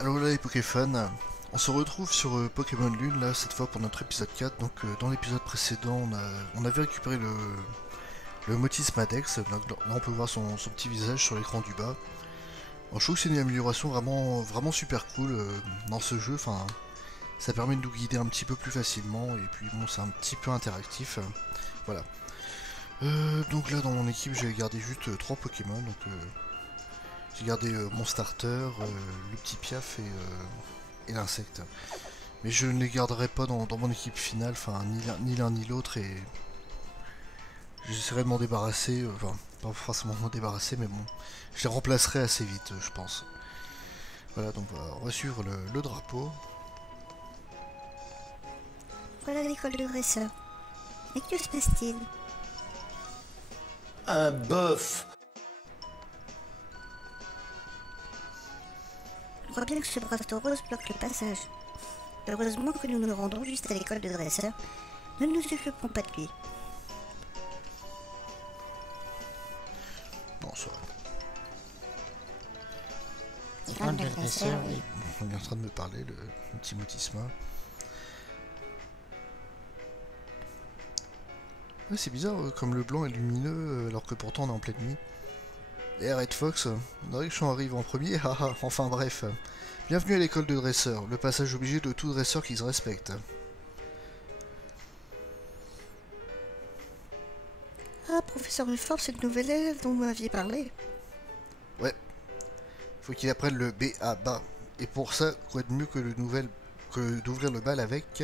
Alors là les Pokéfans, on se retrouve sur Pokémon Lune là cette fois pour notre épisode 4. Donc dans l'épisode précédent on avait récupéré le Motis Madex. Donc, là on peut voir son petit visage sur l'écran du bas. Bon, je trouve que c'est une amélioration vraiment super cool dans ce jeu. Enfin, ça permet de nous guider un petit peu plus facilement et puis bon c'est un petit peu interactif. Voilà. Donc là dans mon équipe j'ai gardé juste 3 Pokémon. Donc j'ai gardé mon starter, le petit Piaf et l'insecte. Mais je ne les garderai pas dans mon équipe finale, enfin ni l'un ni l'autre, et j'essaierai de m'en débarrasser, enfin pas forcément m'en débarrasser, mais bon, je les remplacerai assez vite, je pense. Voilà, donc on va suivre le drapeau. Voilà l'école de dresseur. Et que se passe-t-il? Un bof. Je crois bien que ce Brastoros bloque le passage. Heureusement que nous nous rendons juste à l'école de dresseur. Ne nous occuperons pas de lui. Bon, ça va. L'école de dresseur, oui. On est en train de me parler, le petit Motisma. Ouais, c'est bizarre, comme le blanc est lumineux, alors que pourtant on est en pleine nuit. Et Red Fox, Direction arrive en premier, haha, enfin bref. Bienvenue à l'école de dresseur, le passage obligé de tout dresseur qui se respecte. Ah, professeur Lefort, c'est le nouvel élève dont vous m'aviez parlé. Ouais, faut qu'il apprenne le B à bas. Et pour ça, quoi de mieux que d'ouvrir le bal avec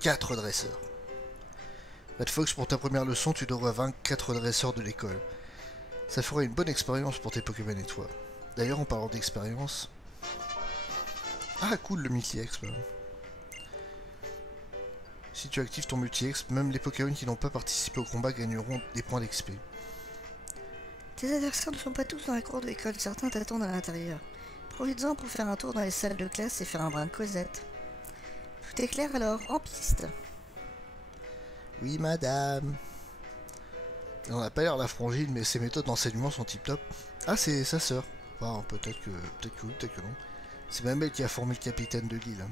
4 dresseurs. Red Fox, pour ta première leçon, tu devras vaincre 4 dresseurs de l'école. Ça fera une bonne expérience pour tes Pokémon et toi. D'ailleurs, en parlant d'expérience... Ah, cool, le multi-exp. Si tu actives ton multi-exp, même les Pokémon qui n'ont pas participé au combat gagneront des points d'XP. Tes adversaires ne sont pas tous dans la cour de l'école, certains t'attendent à l'intérieur. Profites-en pour faire un tour dans les salles de classe et faire un brin de causette. Tout est clair alors, en piste. Oui, madame. On n'a pas l'air la frangine, mais ses méthodes d'enseignement sont tip top. Ah, c'est sa sœur. Enfin, peut-être que oui, peut-être que non. C'est même elle qui a formé le capitaine de l'île.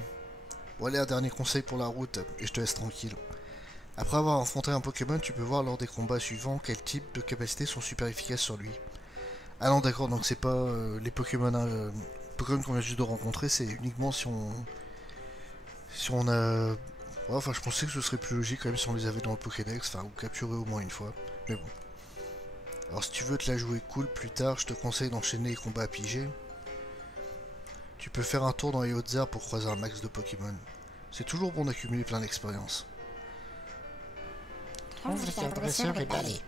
Bon, allez, un dernier conseil pour la route, et je te laisse tranquille. Après avoir affronté un Pokémon, tu peux voir lors des combats suivants quel type de capacités sont super efficaces sur lui. Ah non, d'accord, donc c'est pas les Pokémon qu'on vient juste de rencontrer, c'est uniquement si on a... Ouais, enfin, je pensais que ce serait plus logique quand même si on les avait dans le Pokédex, enfin, ou capturé au moins une fois, mais bon. Alors si tu veux te la jouer cool plus tard, je te conseille d'enchaîner les combats à piger. Tu peux faire un tour dans les hautes herbes pour croiser un max de Pokémon. C'est toujours bon d'accumuler plein d'expérience. Ouvre le dresseur et balai.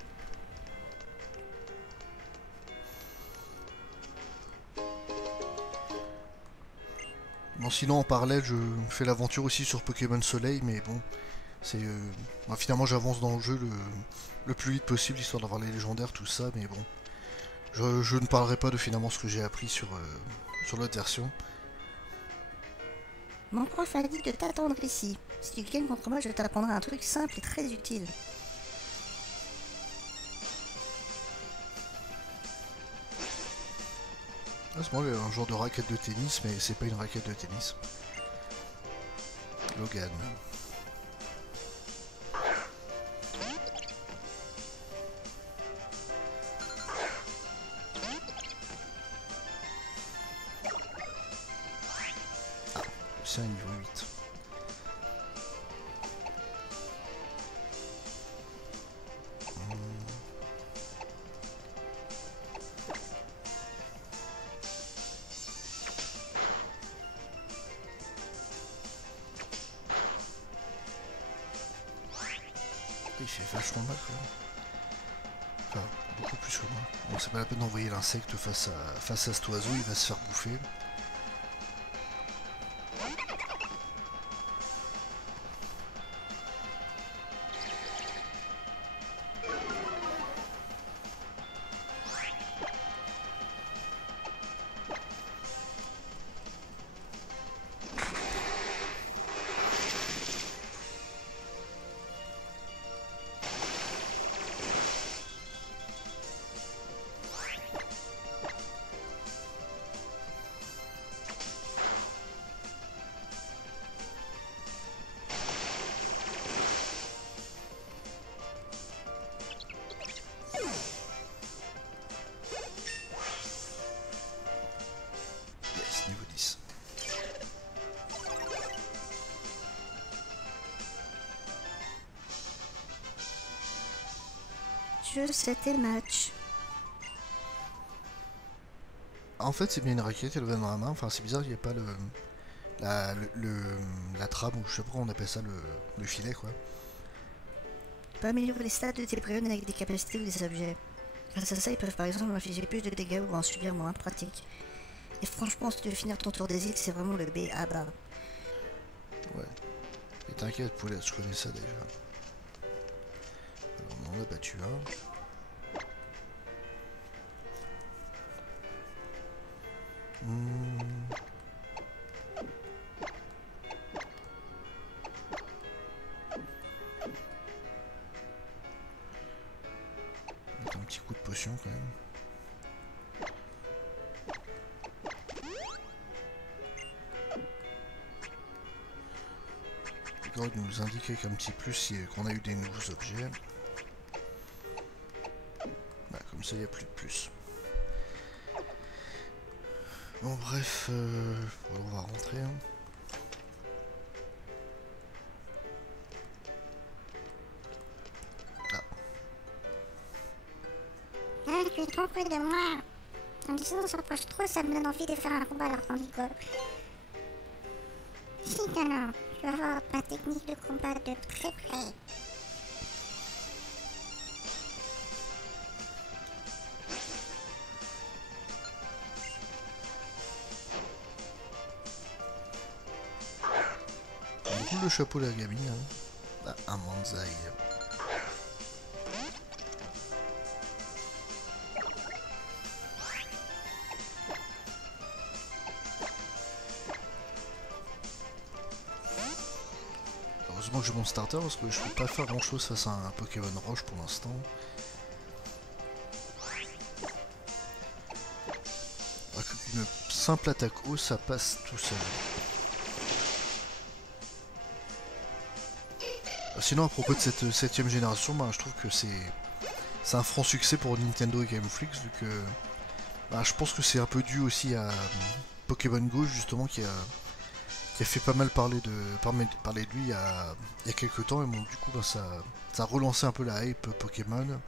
Bon, sinon en parallèle, je fais l'aventure aussi sur Pokémon Soleil, mais bon, c'est... bah, finalement j'avance dans le jeu le plus vite possible, histoire d'avoir les légendaires, tout ça, mais bon. Je ne parlerai pas de finalement ce que j'ai appris sur l'autre version. Mon prof a dit de t'attendre ici. Si tu gagnes contre moi, je t'apprendrai un truc simple et très utile. Ah, c'est bon, il y a un genre de raquette de tennis, mais c'est pas une raquette de tennis. Logan. Ah, c'est un niveau 8. Il fait vachement mal quand même. Enfin, beaucoup plus que moi. Bon, c'est pas la peine d'envoyer l'insecte face à cet oiseau, il va se faire bouffer. jeu, c'était match. En fait, c'est bien une raquette, elle va dans la main. Enfin, c'est bizarre, il n'y a pas la trame, ou je sais pas comment on appelle ça, le filet, quoi. Tu peux améliorer les stats de tes Pokémon avec des capacités ou des objets. Grâce à ça, ils peuvent par exemple infliger plus de dégâts ou en subir moins, pratique. Et franchement, si tu veux finir ton tour des îles, c'est vraiment le B à bas. Ouais. Et t'inquiète, Poulette, je connais ça déjà. Alors, on en a battu un. Un petit coup de potion quand même. Il nous indique avec un petit plus qu'on a eu des nouveaux objets. Bah, comme ça, il n'y a plus de plus. Bon, bref, on va rentrer. Hein. Ah. Ah, tu es trop près de moi. En disant on s'approche trop, ça me donne envie de faire un combat à l'archandicole. Si, non, tu vas voir ma technique de combat de très près. Le chapeau de la gamine. Hein. Ah, un manzai. Heureusement que j'ai mon starter parce que je peux pas faire grand chose face à un Pokémon roche pour l'instant. Une simple attaque haut, ça passe tout seul. Sinon, à propos de cette 7ème génération, bah, je trouve que c'est un franc succès pour Nintendo et Game Freak, vu que bah, je pense que c'est un peu dû aussi à Pokémon Go, justement, qui a fait pas mal parler de lui il y a quelques temps, et bon, du coup, bah, ça a relancé un peu la hype Pokémon.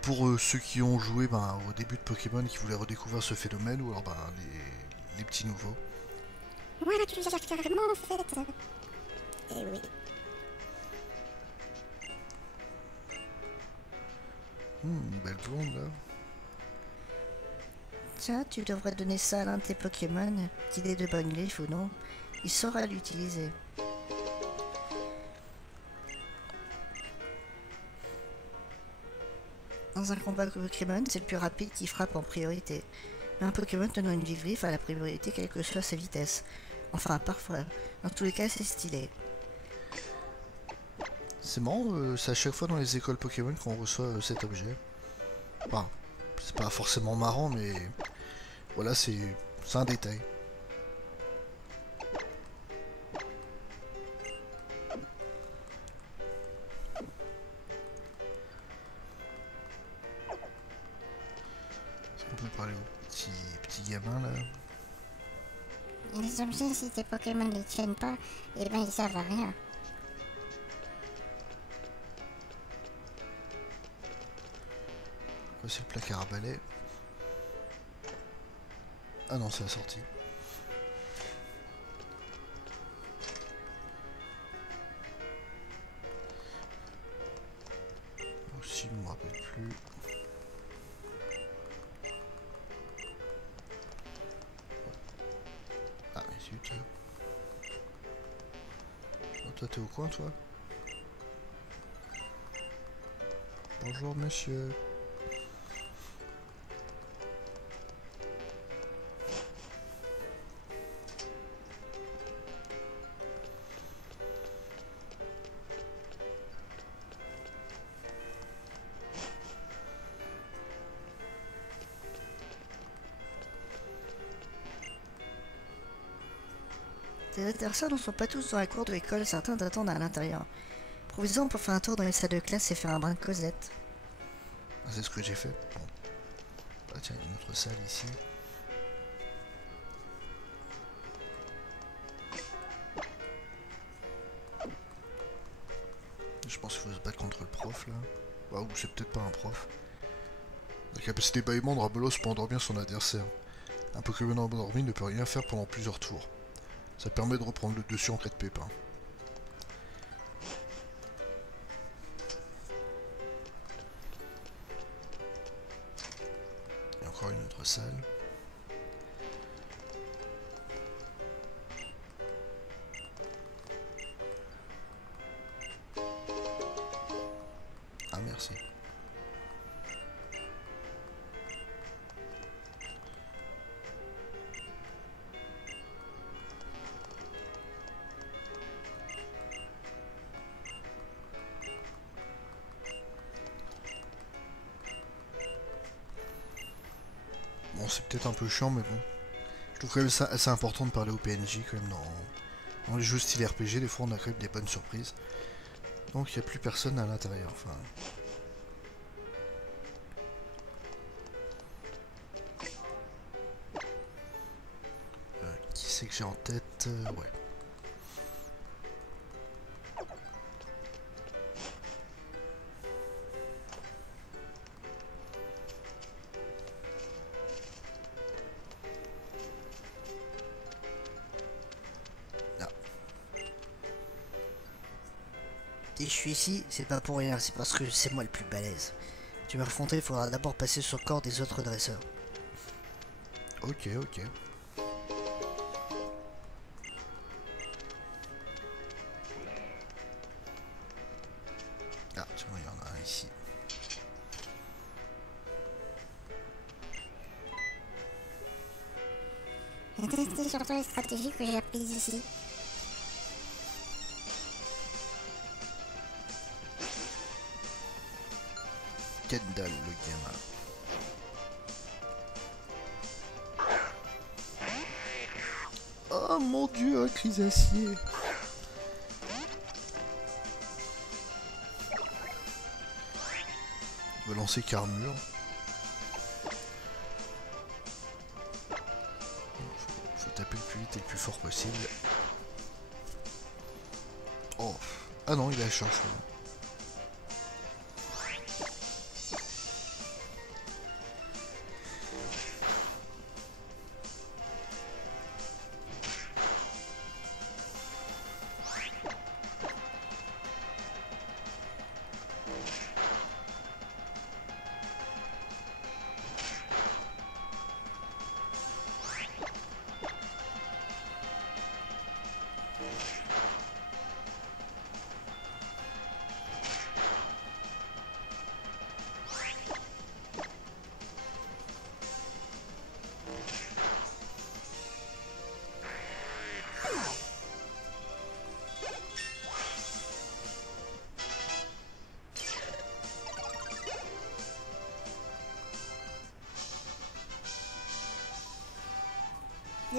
Pour ceux qui ont joué bah, au début de Pokémon et qui voulaient redécouvrir ce phénomène, ou alors bah, les petits nouveaux. Voilà, tu gères carrément en fait. Eh oui. Une belle blonde là. Tiens, tu devrais donner ça à l'un de tes Pokémon, qu'il ait de bonne griffe ou non. Il saura l'utiliser. Dans un combat Pokémon, c'est le plus rapide qui frappe en priorité. Mais un Pokémon tenant une vive griffe a la priorité quelle que soit sa vitesse. Enfin, parfois. Dans tous les cas, c'est stylé. C'est marrant, c'est à chaque fois dans les écoles Pokémon qu'on reçoit cet objet. Enfin, c'est pas forcément marrant, mais voilà, c'est un détail. Est-ce qu'on peut parler au petit gamin là? Les objets, si tes Pokémon ne les tiennent pas, eh ben ils servent à rien. C'est le placard à balai. Ah non, c'est la sortie. Aussi, je me rappelle plus. Ah, mais zut. Oh, toi, t'es au coin, toi? Bonjour, monsieur. Tes adversaires ne sont pas tous dans la cour de l'école, certains t'attendent à l'intérieur. Profitez-en pour faire un tour dans les salles de classe et faire un brin de causette. Ah, c'est ce que j'ai fait. Bon. Ah tiens, il y a une autre salle ici. Je pense qu'il faut se battre contre le prof là. Bah, ou c'est peut-être pas un prof. La capacité bâillement de Ramolos peut endormir son adversaire. Un Pokémon endormi ne peut rien faire pendant plusieurs tours. Ça permet de reprendre le dessus en cas de pépin. Et encore une autre salle. Ah merci. Bon, c'est peut-être un peu chiant, mais bon. Je trouve quand même ça assez important de parler au PNJ, quand même, dans les jeux style RPG, des fois on a quand même des bonnes surprises. Donc il n'y a plus personne à l'intérieur, enfin... Qui c'est que j'ai en tête? Ouais. Si je suis ici, c'est pas pour rien, c'est parce que c'est moi le plus balèze. Tu m'affronter, il faudra d'abord passer sur le corps des autres dresseurs. Ok, ok. Ah, tiens, il y en a un ici. J'ai testé surtout les stratégies que j'ai apprises ici. Kendall, le gamin. Oh mon dieu, un Chrysacier. Il va lancer Carmure. Faut taper le plus vite et le plus fort possible. Oh. Ah non, il a charge.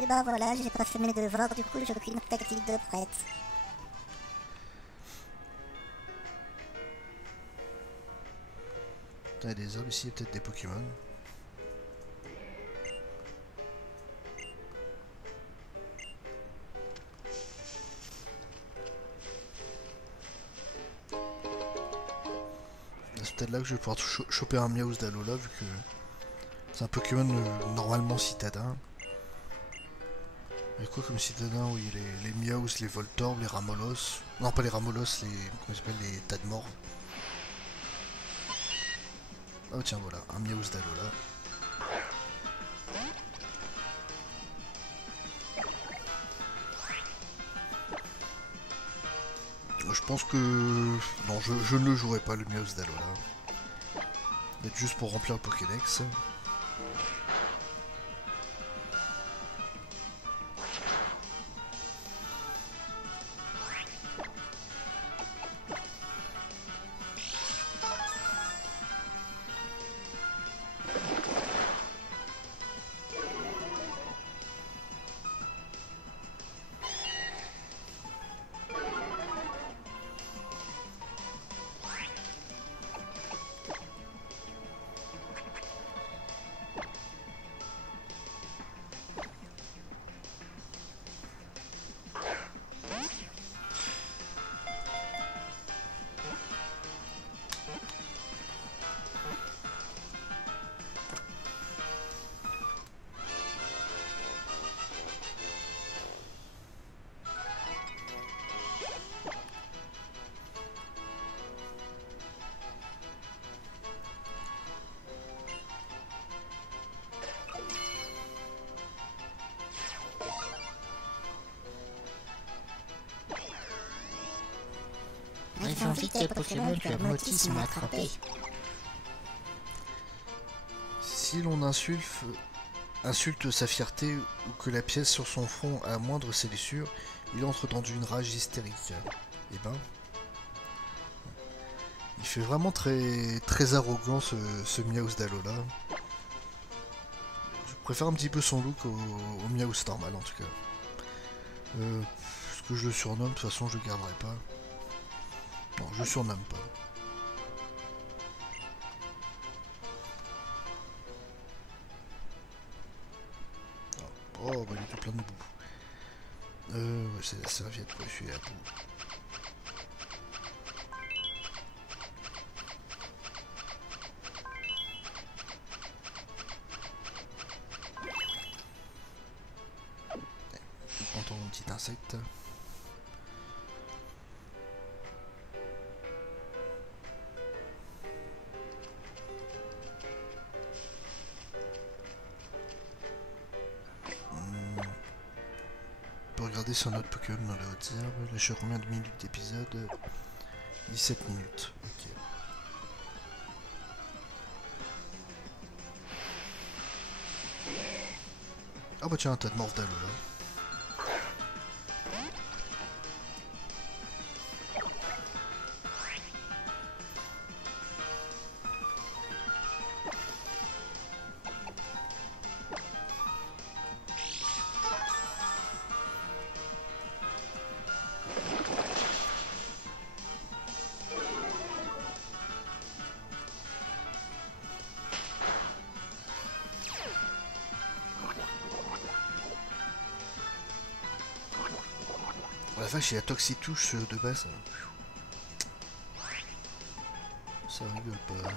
Et bah voilà, j'ai pas fait mes devoirs, du coup j'ai aucune tactique de prête. Il y a des herbes ici, il y a peut-être des Pokémon. C'est peut-être là que je vais pouvoir choper un Miaus d'Alola vu que c'est un Pokémon normalement citadin. Il y a quoi comme citadin? Oui, les Miaus, les Voltorb, les Ramolos. Non, pas les Ramolos, les. Comment ils s'appellent? Les Tadmor. Oh tiens, voilà, un Miaus d'Alola. Je pense que... Non, je ne le jouerai pas, le Miaus d'Alola. Peut-être juste pour remplir le Pokédex. Ils font vite les Pokémon que Motis m'a attrapé. Si l'on insulte sa fierté ou que la pièce sur son front a moindre salissure, il entre dans une rage hystérique. Et ben... Il fait vraiment très arrogant ce Meowsdalo là. Je préfère un petit peu son look au Meowth normal en tout cas. Ce que je le surnomme, de toute façon je le garderai pas. Non, je le surnomme pas. Oh, bah il est tout plein de boue. Ouais, c'est la serviette pour essuyer la boue. Je prends ton petit insecte. Regardez sur notre Pokémon dans les hautes herbes. Là, je suis à combien de minutes d'épisode? 17 minutes. Ok. Ah bah tiens, un tas de Morphdalo là. Oh la vache, il y a Toxitouche de base. Ça rigole pas.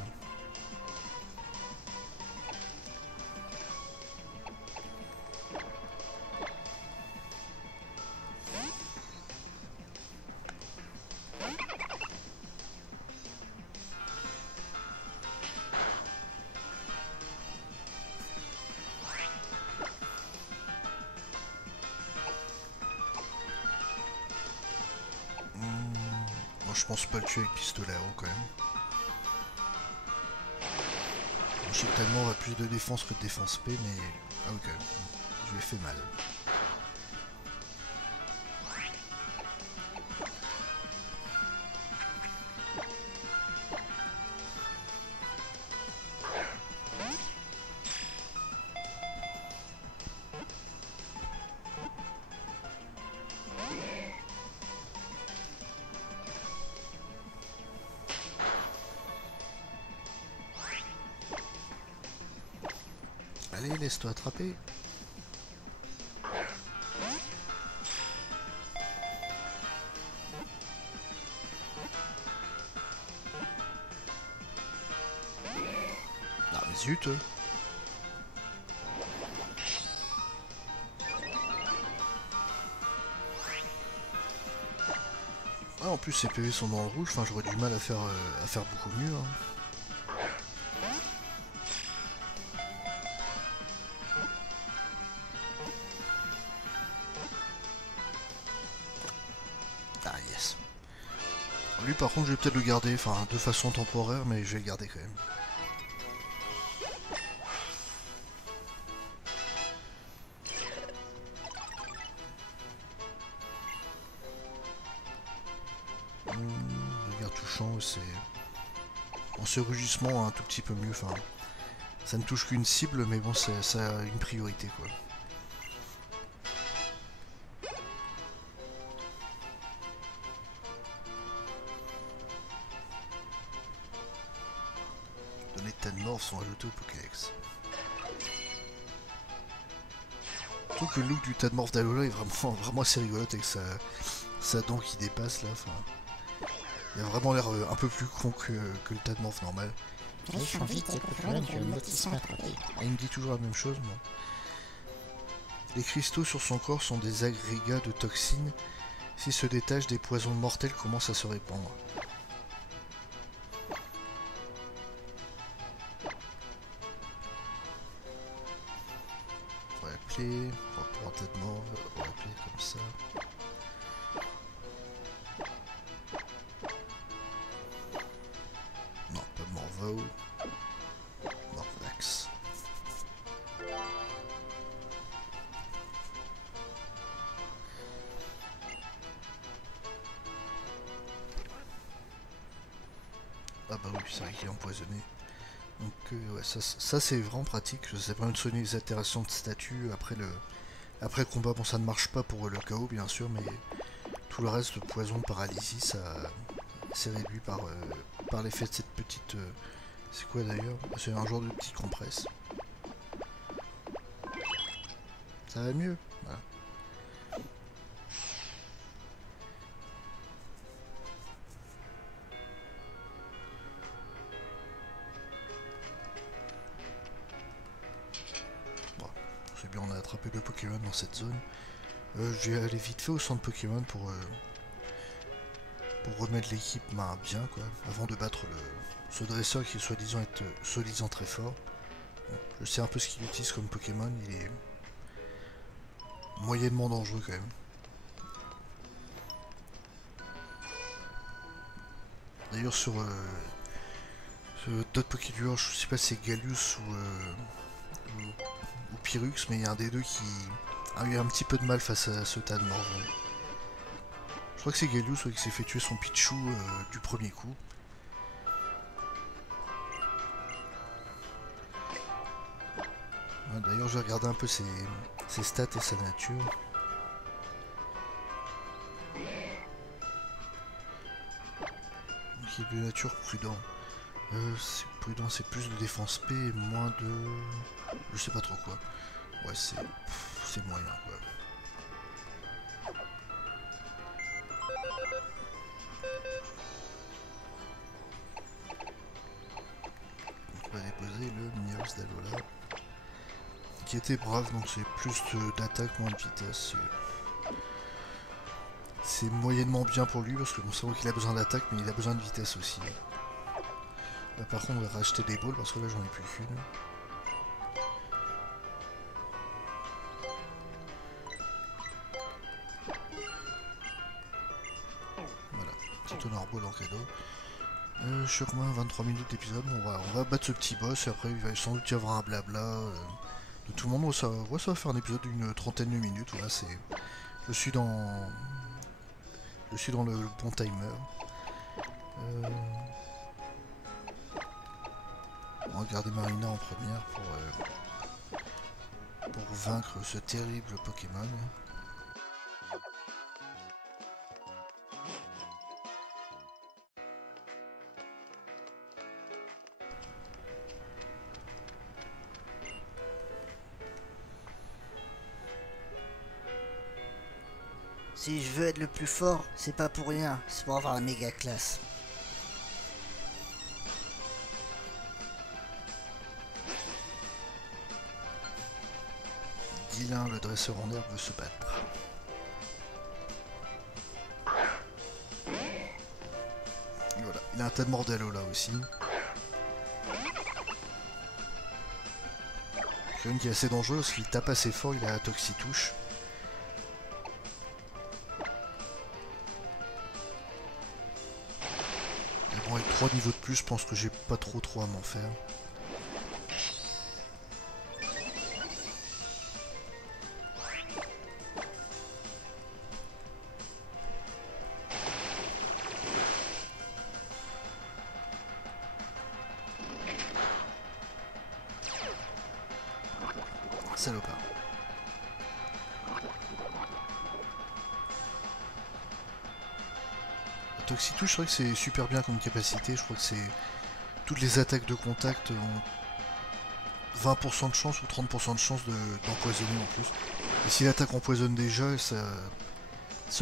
Je pense pas le tuer avec pistolet à eau quand même. Je sais que tellement on a plus de défense que de défense P, mais... Ah ok, je lui ai fait mal. Allez, laisse-toi attraper. Ah mais zut. Ah, en plus ces PV sont dans le rouge, enfin j'aurais du mal à faire beaucoup mieux. Hein. Ah yes. Lui par contre je vais peut-être le garder, enfin de façon temporaire, mais je vais le garder quand même. Regarde touchant, c'est... En ce rugissement un tout petit peu mieux, enfin... Ça ne touche qu'une cible, mais bon, ça a une priorité quoi. Données de Tadmorph sont ajoutées au Pokédex. Je trouve que le look du Tadmorphdalo là est vraiment assez rigolote avec sa dent qui dépasse là. Enfin, il a vraiment l'air un peu plus con que le Tadmorph normal. Ils font vite les Pokémon que Motis m'a attrapé. Ah, il me dit toujours la même chose, bon. Les cristaux sur son corps sont des agrégats de toxines. S'ils se détachent, des poisons mortels commencent à se répandre. On va appeler, pour un Tadmorph, on va appeler comme ça. Bravo. Morvax. Ah bah oui, c'est vrai qu'il est empoisonné. Donc ouais, ça c'est vraiment pratique. Ça permet de soigner les altérations de statut après le combat. Bon, ça ne marche pas pour le KO bien sûr, mais tout le reste, le poison, paralysie, ça c'est réduit par l'effet de cette petite... c'est quoi d'ailleurs? C'est un genre de petite compresse. Ça va mieux. Voilà. Bon, c'est bien, on a attrapé 2 Pokémon dans cette zone. Je vais aller vite fait au centre Pokémon pour remettre l'équipe bien, quoi, avant de battre ce dresseur qui est soi-disant très fort. Bon, je sais un peu ce qu'il utilise comme Pokémon, il est moyennement dangereux quand même. D'ailleurs sur d'autres Pokédueurs, je sais pas si c'est Gallius ou Pyrrhux, mais il y a un des deux qui a eu un petit peu de mal face à ce tas de morts. Je crois que c'est Gallius qui s'est fait tuer son Pichu du premier coup. D'ailleurs, je vais regarder un peu ses stats et sa nature. Qui est de nature prudent. Prudent, c'est plus de défense P et moins de... je sais pas trop quoi. Ouais, c'est moyen quoi. On va déposer le Mios d'Alola. Qui était brave, donc c'est plus d'attaque, moins de vitesse. C'est moyennement bien pour lui parce que bon, c'est vrai qu'il a besoin d'attaque, mais il a besoin de vitesse aussi. Là, par contre, on va racheter des balles parce que là, j'en ai plus qu'une. Voilà, petit honneur ball en cadeau. Je suis à combien? 23 minutes d'épisode. On va battre ce petit boss et après, il va sans doute y avoir un blabla de tout le monde. Ça va faire un épisode d'une trentaine de minutes. Voilà, je suis dans le bon timer. On va garder Marina en première pour vaincre ce terrible Pokémon. Si je veux être le plus fort, c'est pas pour rien, c'est pour avoir la méga classe. Guilin, le dresseur en herbe, veut se battre. Et voilà, il a un tas de morts d'Alola aussi. Quelqu'un qui est assez dangereux parce qu'il tape assez fort, il a la Toxitouche. Mais bon, avec 3 niveaux de plus, je pense que j'ai pas trop à m'en faire. Salopard. Toxitouche, je crois que c'est super bien comme capacité. Je crois que c'est toutes les attaques de contact ont 20% de chance ou 30% de chance d'empoisonner en plus. Et si l'attaque empoisonne déjà, ça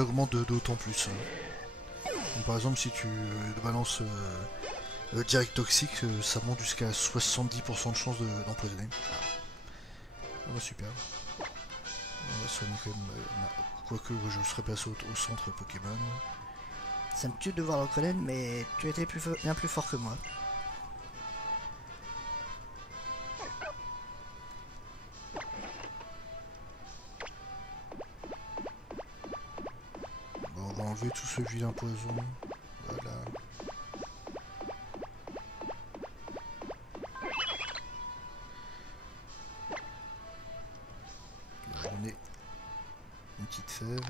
augmente d'autant plus. Donc, par exemple, si tu balances direct toxique, ça monte jusqu'à 70% de chance d'empoisonner. Oh, super. On va soigner quand même. Quoique je serais placé au centre Pokémon. Ça me tue de voir le Cronen, mais tu étais bien plus fort que moi. Bon, on va enlever tout ce vilain poison. Voilà. Une petite fève.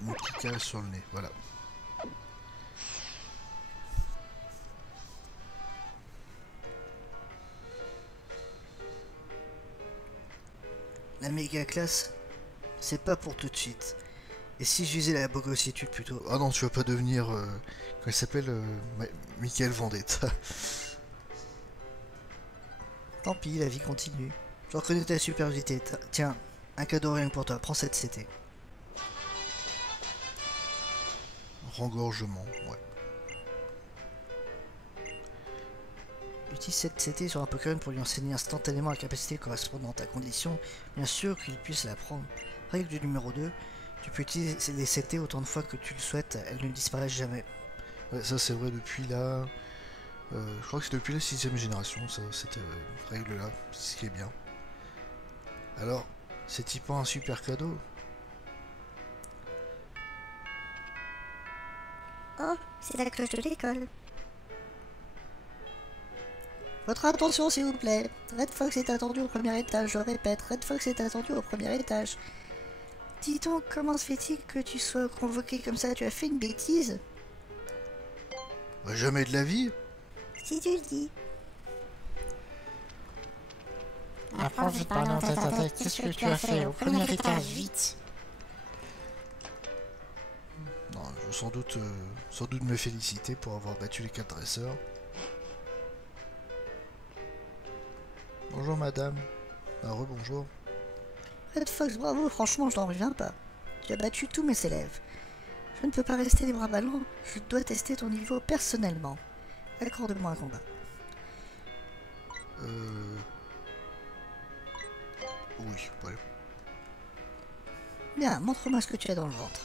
Une petite caresse sur le nez, voilà. La méga classe, c'est pas pour tout de suite. Et si je visais la bogossitude plutôt. Ah non, tu vas pas devenir... comment il s'appelle Michael Vendetta. Tant pis, la vie continue. Je reconnais ta supériorité. Tiens, un cadeau rien que pour toi. Prends cette CT. Rengorgement, ouais. Utilise cette CT sur un Pokémon pour lui enseigner instantanément la capacité correspondante à condition, bien sûr, qu'il puisse la prendre. Règle du numéro 2. Tu peux utiliser les CT autant de fois que tu le souhaites, elles ne disparaissent jamais. Ouais, ça c'est vrai depuis la... je crois que c'est depuis la 6ème génération, ça, cette règle-là, ce qui est bien. Alors, c'est-il pas un super cadeau? Oh, c'est la cloche de l'école. Votre attention s'il vous plaît. Red Fox est attendu au premier étage, je répète, Red Fox est attendu au premier étage. Dis donc, comment se fait-il que tu sois convoqué comme ça? Tu as fait une bêtise? Bah, jamais de la vie. Si tu le dis. Approche pendant tête à tête, qu'est-ce que tu as fait au premier étage, vite? Non, je veux sans doute me féliciter pour avoir battu les 4 dresseurs. Bonjour madame. Ah, rebonjour. Red Fox, bravo, franchement, je n'en reviens pas. Tu as battu tous mes élèves. Je ne peux pas rester les bras ballants, je dois tester ton niveau personnellement. Accorde-moi un combat. Oui, ouais. Bien, montre-moi ce que tu as dans le ventre.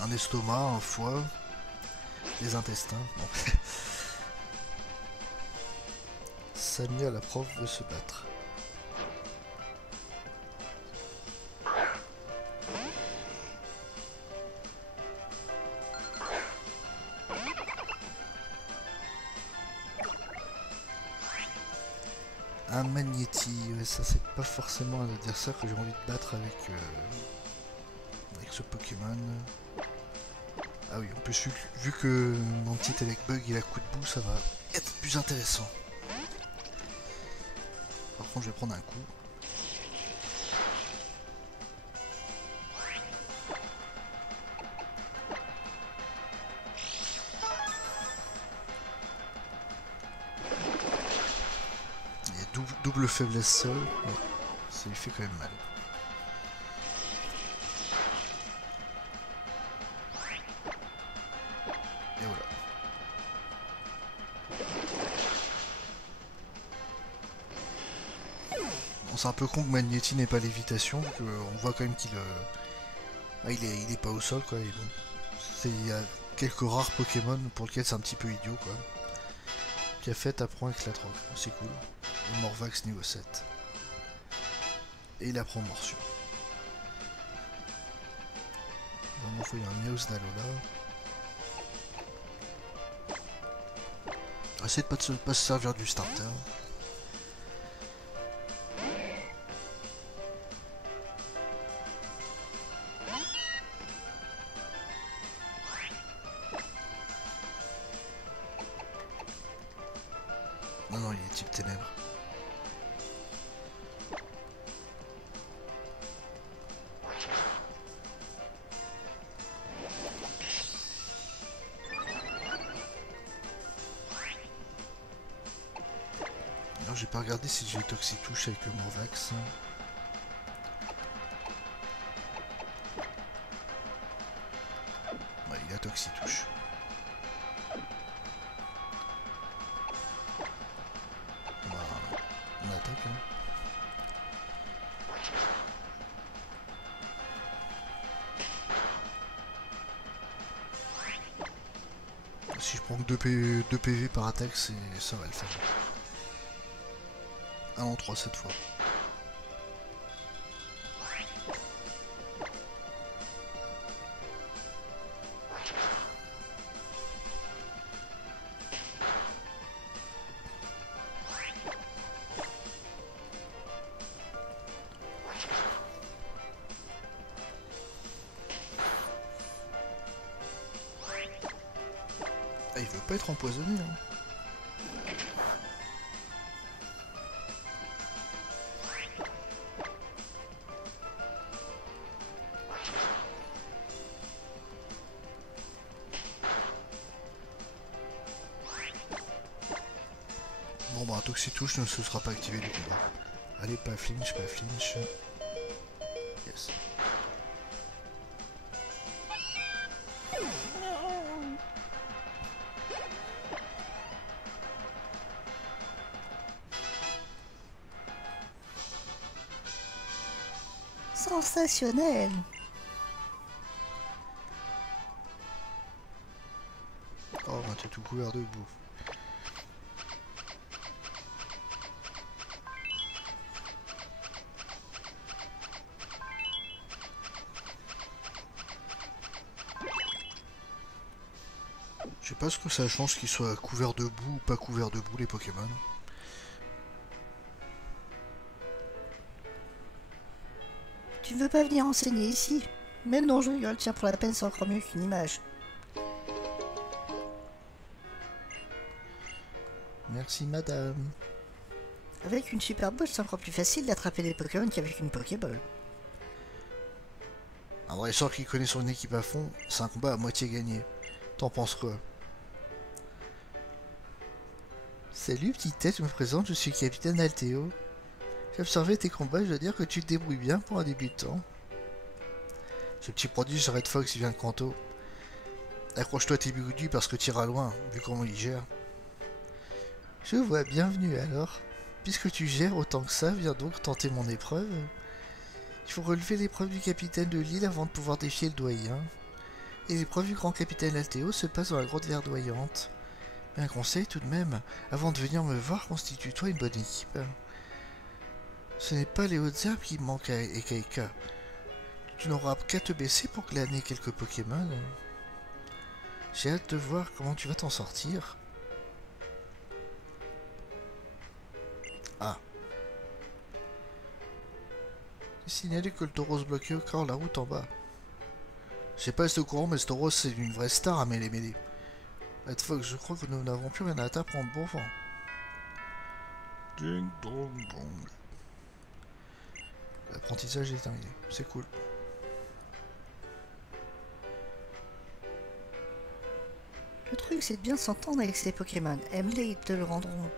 Un estomac, un foie, des intestins. Non. Samia, la prof, veut se battre. Un Magnéti, ouais, ça c'est pas forcément un adversaire que j'ai envie de battre avec ce Pokémon. Ah oui, en plus vu que mon petit avec bug il a coup de boue, ça va être plus intéressant. Par contre je vais prendre un coup. Double faiblesse seule, mais ça lui fait quand même mal. Et voilà. Bon, c'est un peu con que Magnéti n'ait pas lévitation, on voit quand même qu'il il est pas au sol quoi. Et bon, il y a quelques rares Pokémon pour lesquels c'est un petit peu idiot quoi. Cafet apprend avec la drogue, c'est cool. Et Morvax niveau 7. Et il apprend morsure. Vraiment, il y a un Miaus d'Alola. Essaye de pas se servir du starter. Non, non, il est type ténèbres. Alors j'ai pas regardé si j'ai Toxitouche avec le Morvax. Ouais, il a Toxitouche. On attaque hein. Si je prends que 2 PV par attaque, ça va le faire. 1 en 3 cette fois. pas être empoisonné. Hein. Bon bah, Toxitouche ne se sera pas activé du combat. Allez, pas flinch, pas flinch. Yes. Sensationnel. Oh, bah, t'es tout couvert de boue. Je sais pas ce que ça change qu'ils soient couverts de boue ou pas couverts de boue les Pokémon. Tu ne veux pas venir enseigner ici? Mais non, je rigole, tiens, pour la peine, c'est encore mieux qu'une image. Merci madame. Avec une Super Ball, c'est encore plus facile d'attraper des Pokémon qu'avec une Pokéball. Un vrai sort qui connaît son équipe à fond, c'est un combat à moitié gagné. T'en penses quoi? Salut petite tête, je me présente, je suis capitaine Altéo. J'ai observé tes combats, je dois dire que tu te débrouilles bien pour un débutant. Ce petit prodige Red Fox vient de Kanto. Accroche-toi tes bigoudus parce que t'iras loin, vu comment il gère. Je vois, bienvenue alors. Puisque tu gères autant que ça, viens donc tenter mon épreuve. Il faut relever l'épreuve du capitaine de l'île avant de pouvoir défier le doyen. Et l'épreuve du grand capitaine Altéo se passe dans la grotte verdoyante. Mais un conseil tout de même, avant de venir me voir, constitue-toi une bonne équipe. Ce n'est pas les hautes herbes qui manquent à Ekaika. Tu n'auras qu'à te baisser pour glaner quelques Pokémon. J'ai hâte de voir comment tu vas t'en sortir. Ah. J'ai signalé que le Tauros bloquait encore la route en bas. Je sais pas si t'es au courant, mais ce Tauros c'est une vraie star à mêler. Red Fox, je crois que nous n'avons plus rien à t'apprendre, bon vent. Ding dong dong. L'apprentissage est terminé, c'est cool. Le truc, c'est de bien s'entendre avec ces Pokémon. Aime-les, ils te le rendront.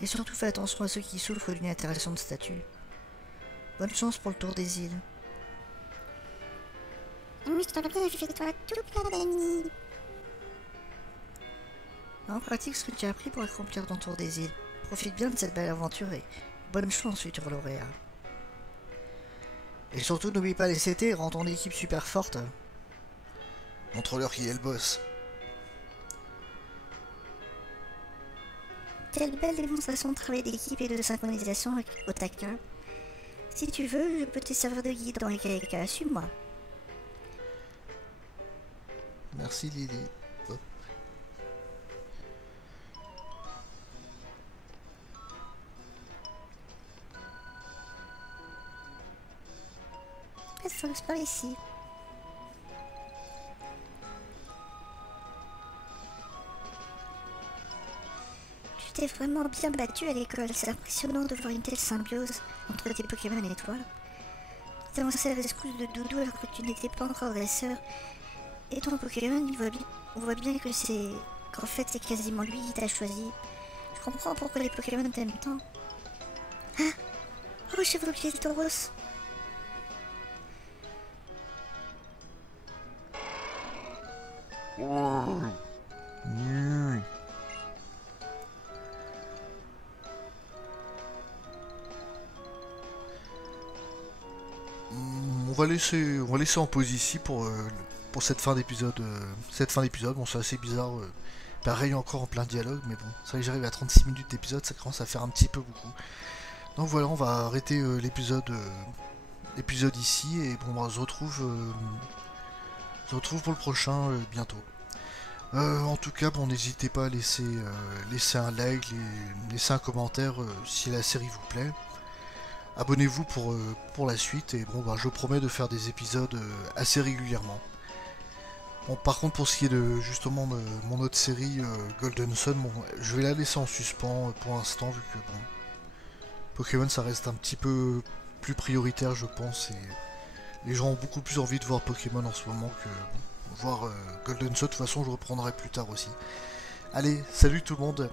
Et surtout, fais attention à ceux qui souffrent d'une altération de statut. Bonne chance pour le tour des îles. Amuse-toi bien, fais-toi tout plein d'amis. En pratique ce que tu as appris pour accomplir ton tour des îles. Profite bien de cette belle aventure et bonne chance, futur lauréat. Et surtout, n'oublie pas les CT, rends ton équipe super forte. Montre-leur qui est le boss. Quelle belle démonstration de travail d'équipe et de synchronisation avec Otaka. Si tu veux, je peux te servir de guide dans les cas, suis-moi. Merci Lily. Hop. Red Fox par ici. Tu t'es vraiment bien battu à l'école, c'est impressionnant de voir une telle symbiose entre tes Pokémon et toi. T'as lancé à l'excuse de Doudou alors que tu n'étais pas encore dresseur. Et ton Pokémon, on voit bien que c'est... qu'en fait c'est quasiment lui qui t'a choisi. Je comprends pourquoi les Pokémon t'aiment tant. Ah! Oh, j'ai oublié le Tauros. On va laisser en pause ici pour cette fin d'épisode. Bon, c'est assez bizarre. Pareil encore en plein dialogue, mais bon, c'est vrai que j'arrive à 36 minutes d'épisode, ça commence à faire un petit peu beaucoup. Donc voilà, on va arrêter l'épisode ici et bon, on se retrouve pour le prochain bientôt. En tout cas, bon, n'hésitez pas à laisser un like, laisser un commentaire si la série vous plaît. Abonnez-vous pour la suite et bon, bah, je promets de faire des épisodes assez régulièrement. Bon, par contre, pour ce qui est de justement de mon autre série Golden Sun, bon, je vais la laisser en suspens pour l'instant, vu que bon, Pokémon ça reste un petit peu plus prioritaire, je pense, et les gens ont beaucoup plus envie de voir Pokémon en ce moment que bon, voir Golden Sun. De toute façon, je reprendrai plus tard aussi. Allez, salut tout le monde!